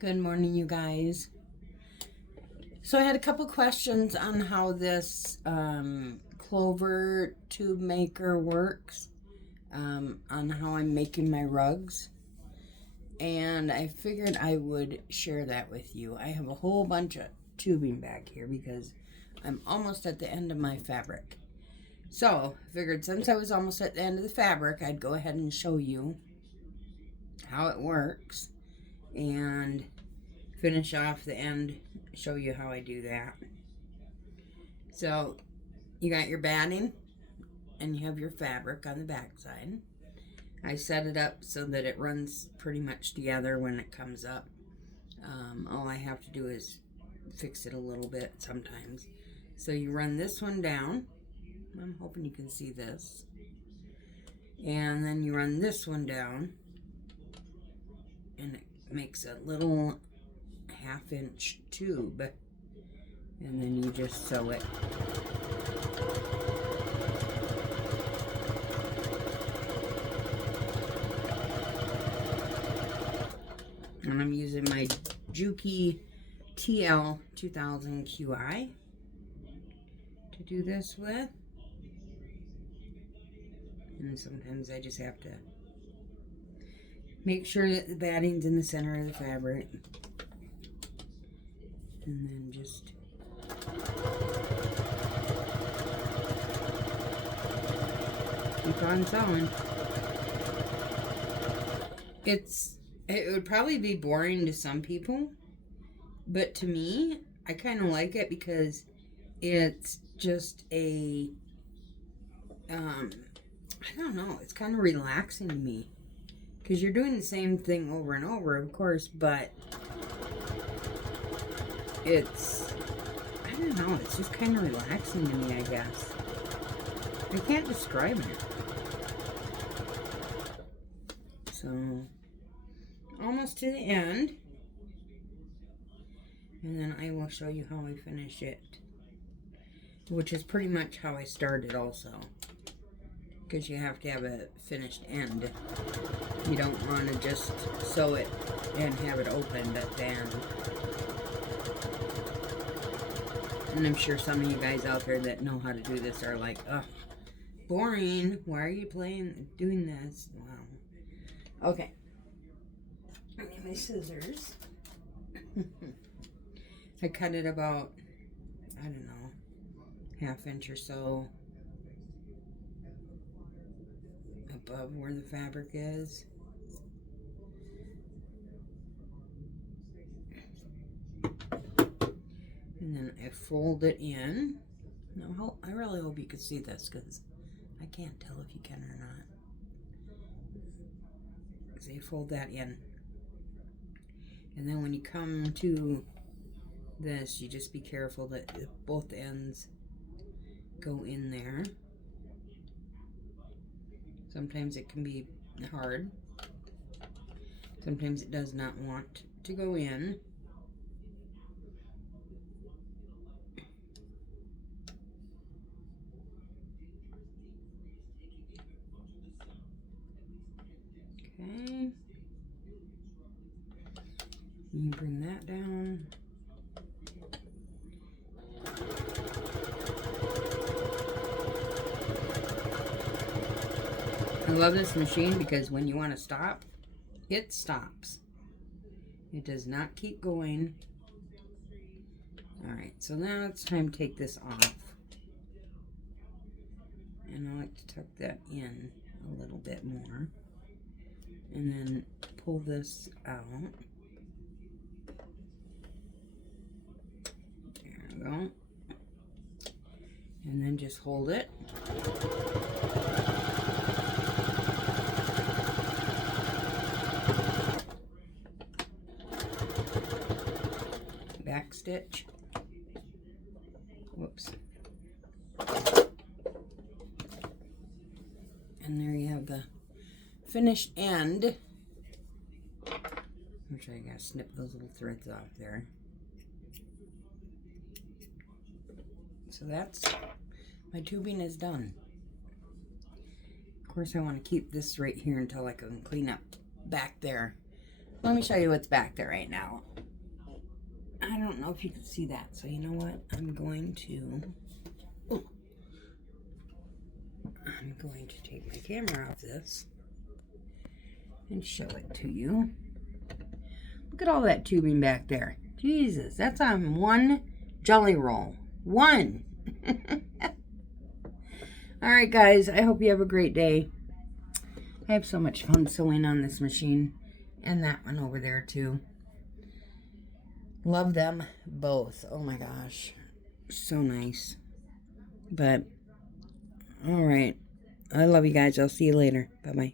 Good morning, you guys. So I had a couple questions on how this Clover tube maker works, on how I'm making my rugs. And I figured I would share that with you. I have a whole bunch of tubing back here because I'm almost at the end of my fabric. So I figured since I was almost at the end of the fabric, I'd go ahead and show you how it works and finish off the end, show you how I do that. So you got your batting and you have your fabric on the back side. I set it up so that it runs pretty much together when it comes up. All I have to do is fix it a little bit sometimes. So you run this one down. I'm hoping you can see this. And then you run this one down and it makes a little 1/2-inch tube, and then you just sew it. And I'm using my Juki TL 2000 QI to do this with. And sometimes I just have to make sure that the batting's in the center of the fabric. And then just keep on sewing. It would probably be boring to some people, but to me, I kind of like it because it's just I don't know, it's kind of relaxing to me. Because you're doing the same thing over and over, of course, but I don't know, it's just kind of relaxing to me, I guess. I can't describe it. So, almost to the end. And then I will show you how I finish it. Which is pretty much how I started also. Because you have to have a finished end. You don't want to just sew it and have it opened at the end. And I'm sure some of you guys out there that know how to do this are like, ugh, boring. Why are you doing this? Wow. Okay. I need my scissors. I cut it about, I don't know, 1/2 inch or so above where the fabric is. And then I fold it in. Now, I really hope you can see this because I can't tell if you can or not. So you fold that in. And then when you come to this, you just be careful that both ends go in there. Sometimes it can be hard. Sometimes it does not want to go in. Okay. You bring that down. I love this machine because when you want to stop, it stops. It does not keep going. Alright, so now it's time to take this off. And I like to tuck that in a little bit more. And then pull this out. There we go. And then just hold it. Back stitch. Whoops. And there you have the finished end. Which I gotta snip those little threads off there. So that's, my tubing is done. Of course I want to keep this right here until I can clean up back there. Let me show you what's back there right now. I don't know if you can see that, so you know what? I'm going to take my camera off this and show it to you. Look at all that tubing back there. Jesus, that's on one jelly roll. One. All right, guys, I hope you have a great day. I have so much fun sewing on this machine, and that one over there too. Love them both. Oh my gosh, so nice. But all right, I love you guys. I'll see you later. Bye bye.